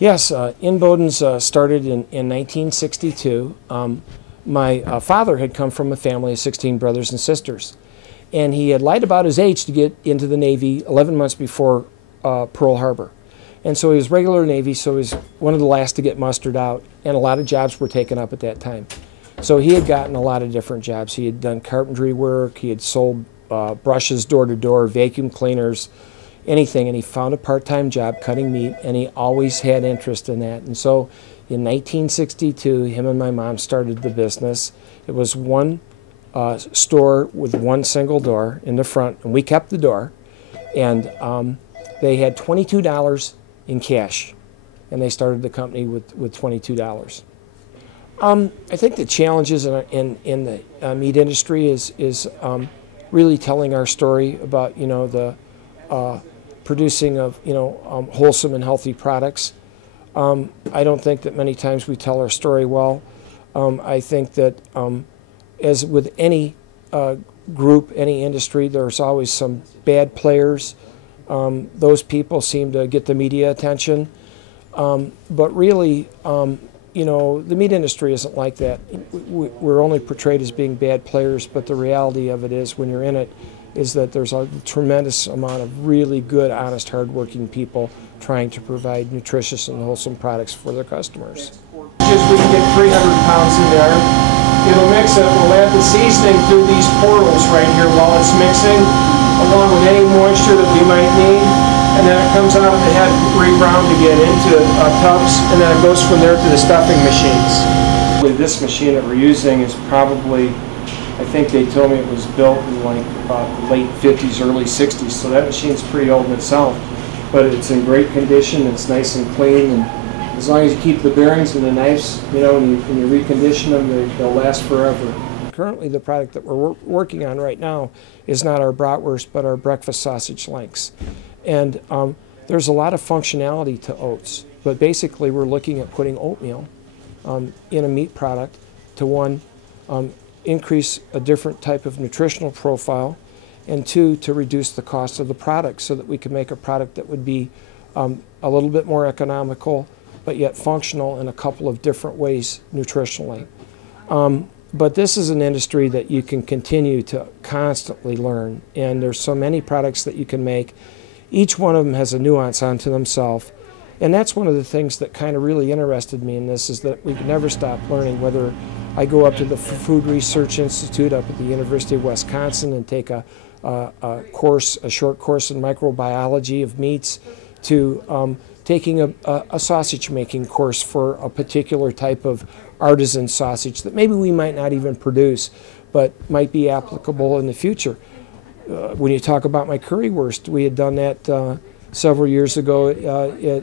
Yes, Inboden's started in 1962. My father had come from a family of 16 brothers and sisters, and he had lied about his age to get into the Navy 11 months before Pearl Harbor. And so he was regular Navy, so he was one of the last to get mustered out, and a lot of jobs were taken up at that time. So he had gotten a lot of different jobs. He had done carpentry work, he had sold brushes door to door, vacuum cleaners, anything, and he found a part-time job cutting meat, and he always had interest in that. And so in 1962, him and my mom started the business. It was one store with one single door in the front, and we kept the door. And they had $22 in cash, and they started the company with $22. I think the challenges in the meat industry is really telling our story about, you know, the producing of, you know, wholesome and healthy products. I don't think that many times we tell our story well. I think that as with any group, any industry, there's always some bad players. Those people seem to get the media attention. But really, you know, the meat industry isn't like that. We're only portrayed as being bad players, but the reality of it is, when you're in it, is that there's a tremendous amount of really good, honest, hardworking people trying to provide nutritious and wholesome products for their customers. Just we can get 300 pounds in there. It'll mix it. We'll add the seasoning through these portals right here while it's mixing, along with any moisture that we might need. And then it comes out of the head rebrowned again into tubs, and then it goes from there to the stuffing machines. This machine that we're using is probably, I think they told me it was built in like about the late 50s, early 60s, so that machine's pretty old in itself. But it's in great condition, it's nice and clean, and as long as you keep the bearings and the knives, you know, and you recondition them, they'll last forever. Currently, the product that we're working on right now is not our bratwurst, but our breakfast sausage links. And there's a lot of functionality to oats, but basically we're looking at putting oatmeal in a meat product to, one, increase a different type of nutritional profile, and two, to reduce the cost of the product so that we can make a product that would be a little bit more economical but yet functional in a couple of different ways nutritionally. But this is an industry that you can continue to constantly learn, and there's so many products that you can make. Each one of them has a nuance onto themselves, and that's one of the things that kind of really interested me in this, is that we can never stop learning. Whether I go up to the Food Research Institute up at the University of Wisconsin and take a short course in microbiology of meats, to taking a sausage making course for a particular type of artisan sausage that maybe we might not even produce, but might be applicable in the future. When you talk about my currywurst, we had done that several years ago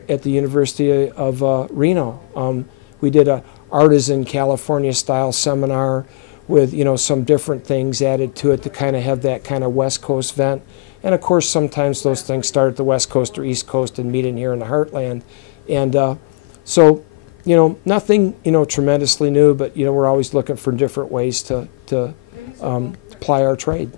at the University of Reno. We did a artisan California style seminar with, you know, some different things added to it to kind of have that kind of West Coast vent. And of course, sometimes those things start at the West Coast or East Coast and meet in here in the heartland. And so, you know, nothing, you know, tremendously new, but, you know, we're always looking for different ways to ply our trade.